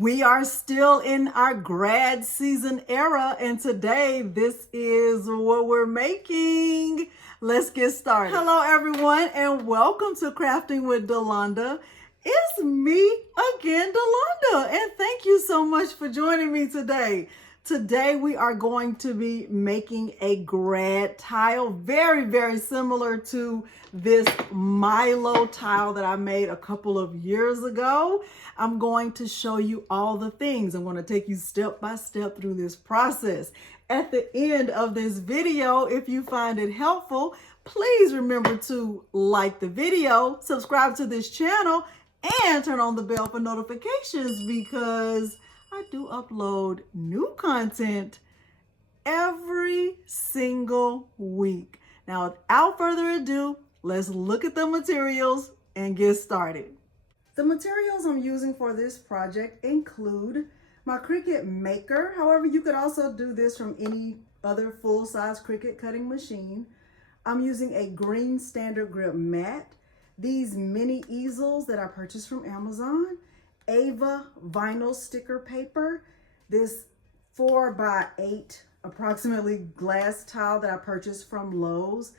We are still in our grad season era, and today this is what we're making. Let's get started. Hello, everyone, and welcome to Crafting with Delonda. It's me again, Delonda, and thank you so much for joining me today. Today we are going to be making a grad tile, very similar to this Milo tile that I made a couple of years ago. I'm going to show you all the things. I'm going to take you step by step through this process. At the end of this video, if you find it helpful, please remember to like the video, subscribe to this channel, and turn on the bell for notifications because I do upload new content every single week. Now, without further ado, let's look at the materials and get started. The materials I'm using for this project include my Cricut Maker. However, you could also do this from any other full-size Cricut cutting machine. I'm using a green standard grip mat, these mini easels that I purchased from Amazon, Ava vinyl sticker paper, this 4x8 approximately glass tile that I purchased from Lowe's,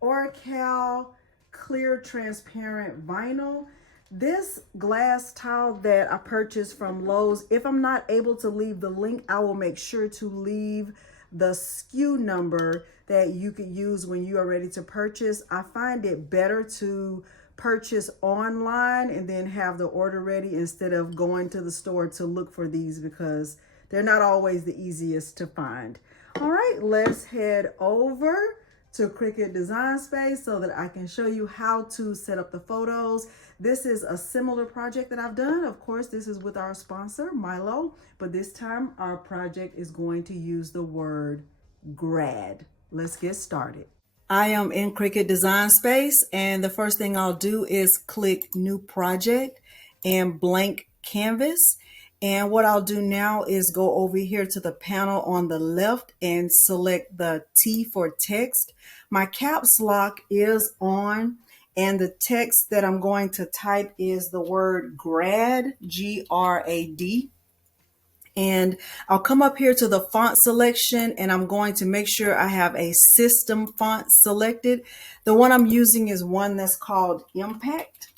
Oracal clear transparent vinyl. This glass tile that I purchased from Lowe's, if I'm not able to leave the link, I will make sure to leave the SKU number that you could use when you are ready to purchase. I find it better to purchase online and then have the order ready instead of going to the store to look for these because they're not always the easiest to find. All right, let's head over to Cricut Design Space so that I can show you how to set up the photos. This is a similar project that I've done. Of course, this is with our sponsor, Milo, but this time our project is going to use the word grad. Let's get started. I am in Cricut Design Space, and the first thing I'll do is click New Project and Blank Canvas. And what I'll do now is go over here to the panel on the left and select the T for text. My caps lock is on, and the text that I'm going to type is the word GRAD, G-R-A-D. And I'll come up here to the font selection, and I'm going to make sure I have a system font selected. The one I'm using is one that's called Impact.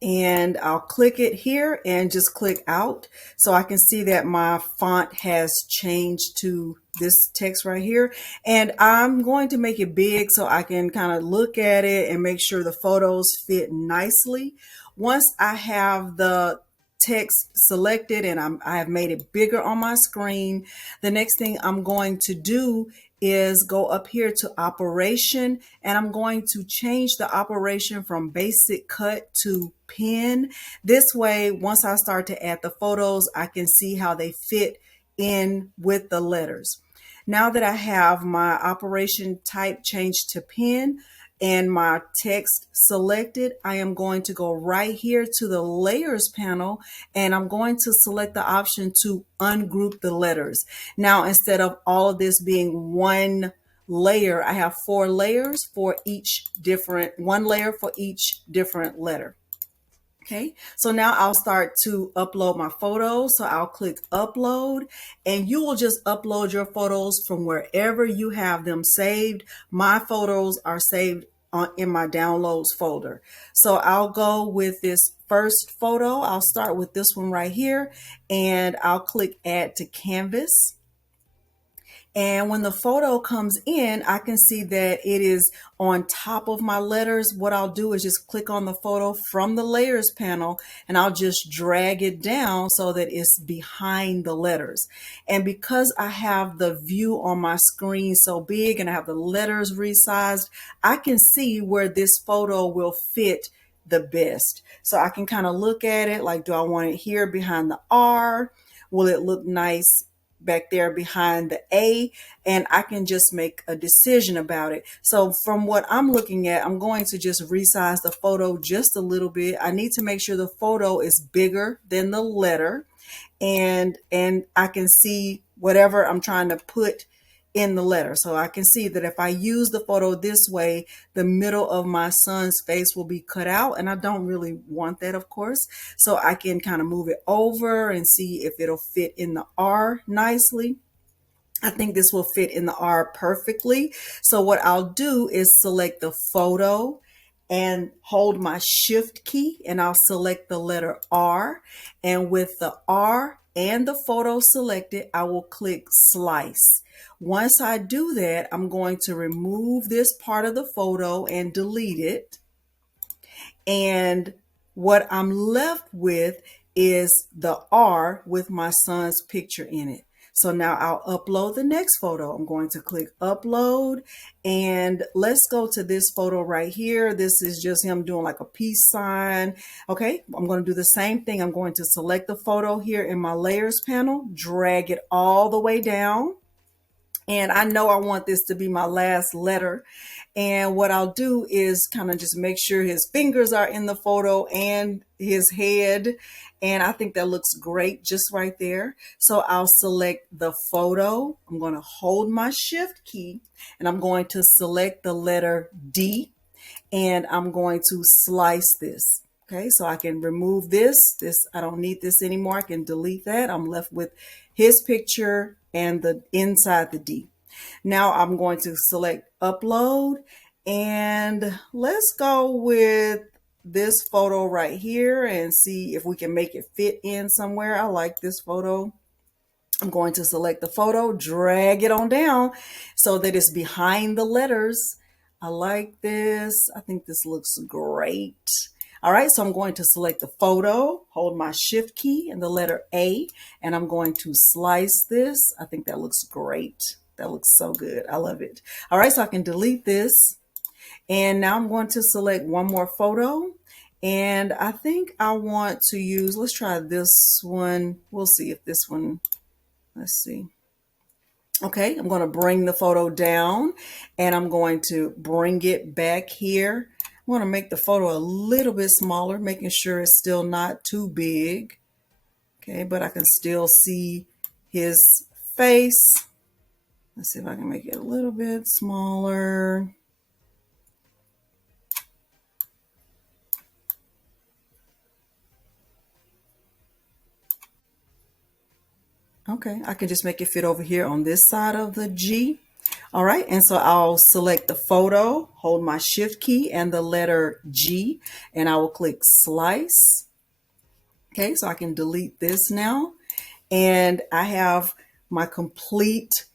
And I'll click it here and just click out so I can see that my font has changed to this text right here. And I'm going to make it big so I can kind of look at it and make sure the photos fit nicely. Once I have the text selected and I have made it bigger on my screen, the next thing I'm going to do is go up here to operation, and I'm going to change the operation from basic cut to pin. This way, once I start to add the photos, I can see how they fit in with the letters. Now that I have my operation type changed to pin and my text selected, I am going to go right here to the layers panel, and I'm going to select the option to ungroup the letters. Now, instead of all of this being one layer, I have 4 layers for each different, 1 layer for each different letter. Okay, so now I'll start to upload my photos. So I'll click upload, and you will just upload your photos from wherever you have them saved. My photos are saved in my downloads folder. So I'll go with this first photo. I'll start with this one right here, and I'll click add to canvas. And when the photo comes in, I can see that it is on top of my letters. What I'll do is just click on the photo from the layers panel, and I'll just drag it down so that it's behind the letters. And because I have the view on my screen so big and I have the letters resized, I can see where this photo will fit the best. So I can kind of look at it like, do I want it here behind the R? Will it look nice back there behind the A? And I can just make a decision about it. So from what I'm looking at, I'm going to just resize the photo just a little bit. I need to make sure the photo is bigger than the letter, and I can see whatever I'm trying to put in the letter. So I can see that if I use the photo this way, the middle of my son's face will be cut out, and I don't really want that, of course. So I can kind of move it over and see if it'll fit in the R nicely. I think this will fit in the R perfectly. So what I'll do is select the photo and hold my shift key, and I'll select the letter R. And with the R and the photo selected, I will click slice. Once I do that, I'm going to remove this part of the photo and delete it. And what I'm left with is the R with my son's picture in it. So now I'll upload the next photo. I'm going to click upload, and let's go to this photo right here. This is just him doing like a peace sign. Okay, I'm going to do the same thing. I'm going to select the photo here in my layers panel, drag it all the way down. And I know I want this to be my last letter. And what I'll do is kind of just make sure his fingers are in the photo and his head. And I think that looks great just right there. So I'll select the photo. I'm going to hold my shift key, and I'm going to select the letter D, and I'm going to slice this. Okay, so I can remove this. I don't need this anymore. I can delete that. I'm left with his picture and the inside the D. Now I'm going to select upload, and let's go with this photo right here and see if we can make it fit in somewhere. I like this photo. I'm going to select the photo, drag it on down so that it's behind the letters. I like this. I think this looks great. All right, so I'm going to select the photo, hold my shift key and the letter A, and I'm going to slice this. I think that looks great. That looks so good. I love it. All right, so I can delete this. And now I'm going to select one more photo. And I think I want to use, let's try this one. We'll see if this one, let's see. Okay, I'm going to bring the photo down, and I'm going to bring it back here. I want to make the photo a little bit smaller, making sure it's still not too big. Okay, but I can still see his face. Let's see if I can make it a little bit smaller. Okay, I can just make it fit over here on this side of the G. All right, and so I'll select the photo, hold my shift key and the letter G, and I will click slice. Okay, so I can delete this now. And I have my complete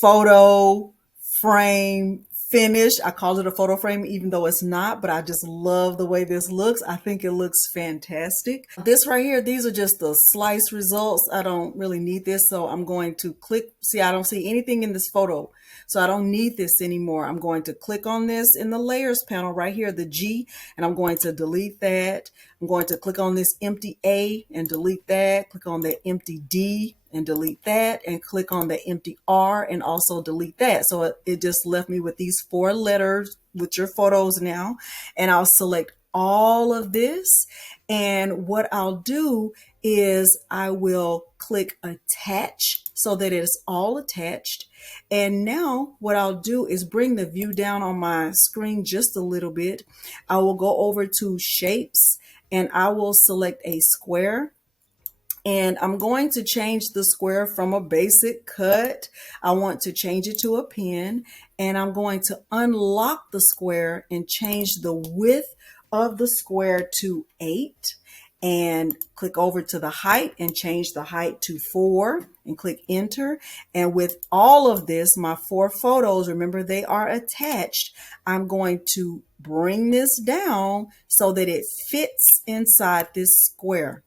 photo frame finished. I called it a photo frame even though it's not, but I just love the way this looks. I think it looks fantastic. This right here, these are just the slice results. I don't really need this, so I'm going to click. See, I don't see anything in this photo, so I don't need this anymore. I'm going to click on this in the layers panel right here, the G, and I'm going to delete that. I'm going to click on this empty A and delete that. Click on the empty D and delete that, and click on the empty R and also delete that. So it just left me with these 4 letters with your photos now. And I'll select all of this. And what I'll do is I will click attach so that it is all attached. And now what I'll do is bring the view down on my screen just a little bit. I will go over to shapes, and I will select a square. And I'm going to change the square from a basic cut. I want to change it to a pin, and I'm going to unlock the square and change the width of the square to 8, and click over to the height and change the height to 4 and click enter. And with all of this, my 4 photos, remember they are attached, I'm going to bring this down so that it fits inside this square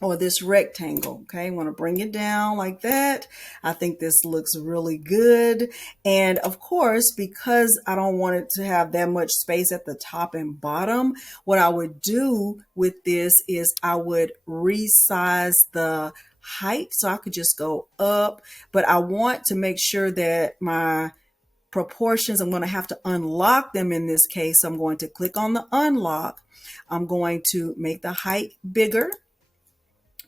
or this rectangle. Okay, I'm going to bring it down like that. I think this looks really good. And of course, because I don't want it to have that much space at the top and bottom, what I would do with this is I would resize the height so I could just go up, but I want to make sure that my proportions, I'm going to have to unlock them in this case. So I'm going to click on the unlock. I'm going to make the height bigger,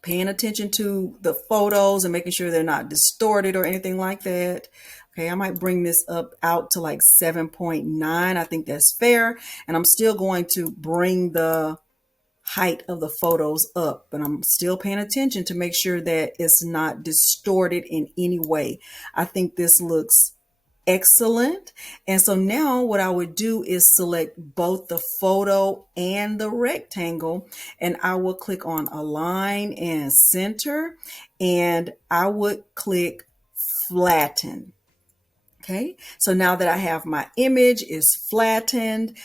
paying attention to the photos and making sure they're not distorted or anything like that. Okay, I might bring this up out to like 7.9. I think that's fair. And I'm still going to bring the height of the photos up, but I'm still paying attention to make sure that it's not distorted in any way. I think this looks excellent. And so now what I would do is select both the photo and the rectangle, and I will click on align and center, and I would click flatten. Okay, so now that I have my image is flattened,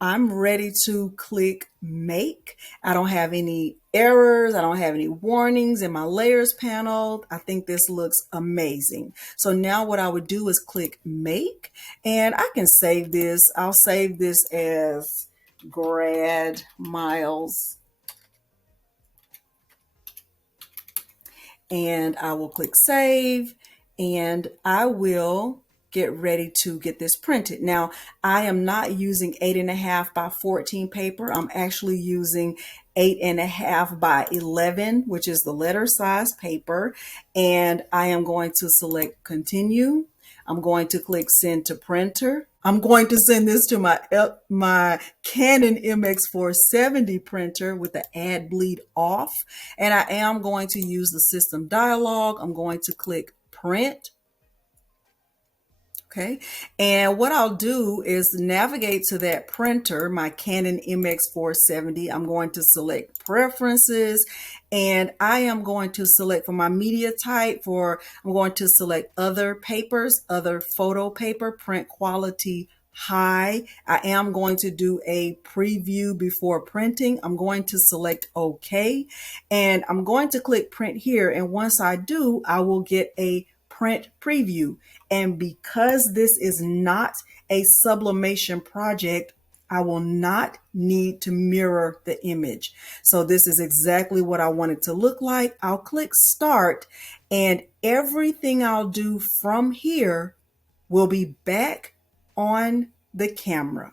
I'm ready to click make. I don't have any errors. I don't have any warnings in my layers panel. I think this looks amazing. So now what I would do is click make, and I can save this. I'll save this as Grad Miles, and I will click save, and I will get ready to get this printed. Now, I am not using 8.5 by 14 paper. I'm actually using 8.5 by 11, which is the letter size paper. And I am going to select continue. I'm going to click send to printer. I'm going to send this to my Canon MX470 printer with the add bleed off. And I am going to use the system dialog. I'm going to click print. Okay, and what I'll do is navigate to that printer, my Canon MX470. I'm going to select preferences, and I am going to select for my media type I'm going to select other papers, other photo paper, print quality high. I am going to do a preview before printing. I'm going to select OK, and I'm going to click print here. And once I do, I will get a print preview. And because this is not a sublimation project, I will not need to mirror the image. So this is exactly what I want it to look like. I'll click start, and everything I'll do from here will be back on the camera.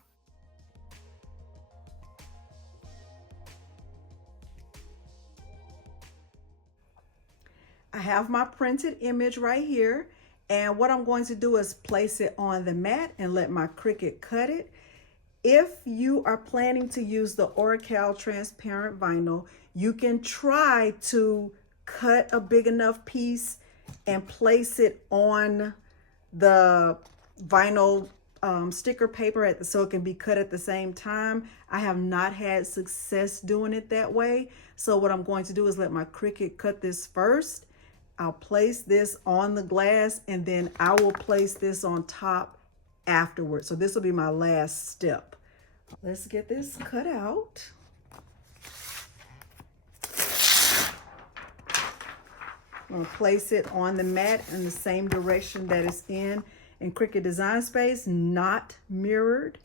I have my printed image right here, and what I'm going to do is place it on the mat and let my Cricut cut it. If you are planning to use the Oracal transparent vinyl, you can try to cut a big enough piece and place it on the vinyl sticker paper so it can be cut at the same time. I have not had success doing it that way. So what I'm going to do is let my Cricut cut this first. I'll place this on the glass, and then I will place this on top afterwards. So this will be my last step. Let's get this cut out. I'm going to place it on the mat in the same direction that it's in Cricut Design Space, not mirrored.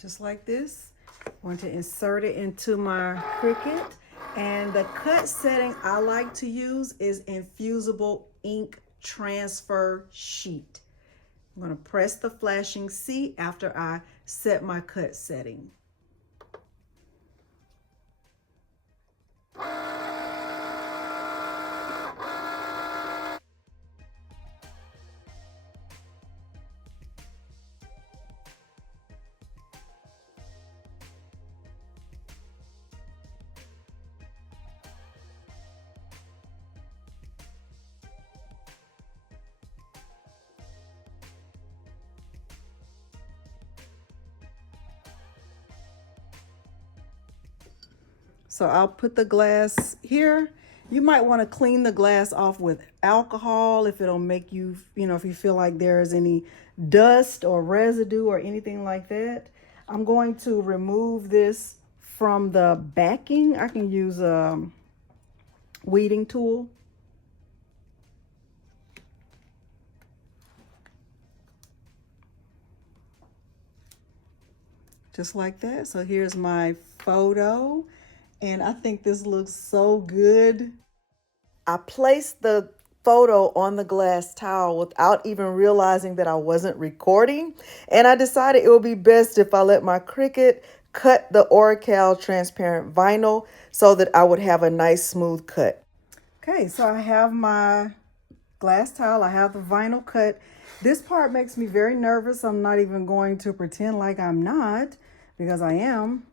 Just like this. I'm going to insert it into my Cricut, and the cut setting I like to use is Infusible Ink Transfer Sheet. I'm going to press the flashing C after I set my cut setting. So I'll put the glass here. You might want to clean the glass off with alcohol if it'll make you, if you feel like there's any dust or residue or anything like that. I'm going to remove this from the backing. I can use a weeding tool. Just like that. So here's my photo. And I think this looks so good. I placed the photo on the glass towel without even realizing that I wasn't recording. And I decided it would be best if I let my Cricut cut the Oracal transparent vinyl so that I would have a nice smooth cut. Okay, so I have my glass tile. I have the vinyl cut. This part makes me very nervous. I'm not even going to pretend like I'm not, because I am.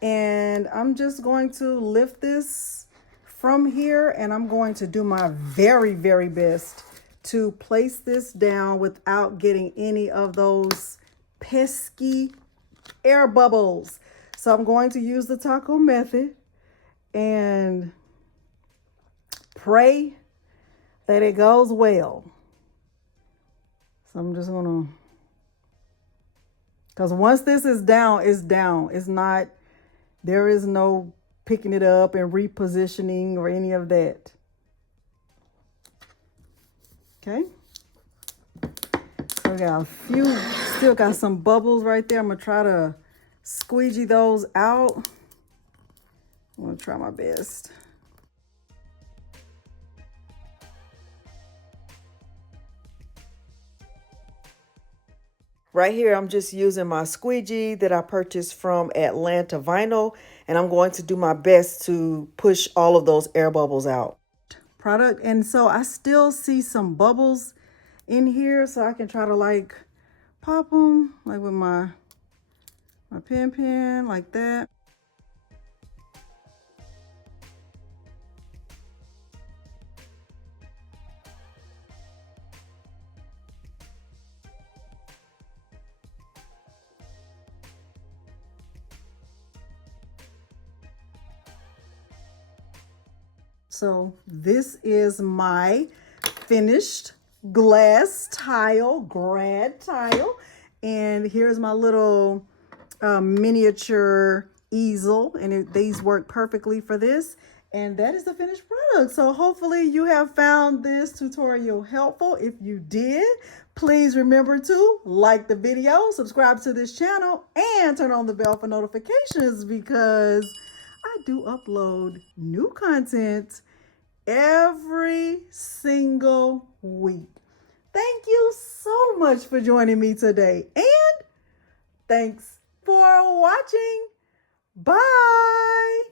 And I'm just going to lift this from here, and I'm going to do my very, very best to place this down without getting any of those pesky air bubbles. So I'm going to use the taco method and pray that it goes well. So I'm just gonna, because once this is down, it's down. It's not, there is no picking it up and repositioning or any of that. Okay. So we got a few, still got some bubbles right there. I'm gonna try to squeegee those out. I'm gonna try my best. Right here, I'm just using my squeegee that I purchased from Atlanta Vinyl, and I'm going to do my best to push all of those air bubbles out. Product, and so I still see some bubbles in here, so I can try to like pop them like with my pen like that. So this is my finished glass tile, Grad tile. And here's my little miniature easel. And these work perfectly for this. And that is the finished product. So hopefully you have found this tutorial helpful. If you did, please remember to like the video, subscribe to this channel, and turn on the bell for notifications, because I do upload new content every single week. Thank you so much for joining me today, and thanks for watching. Bye.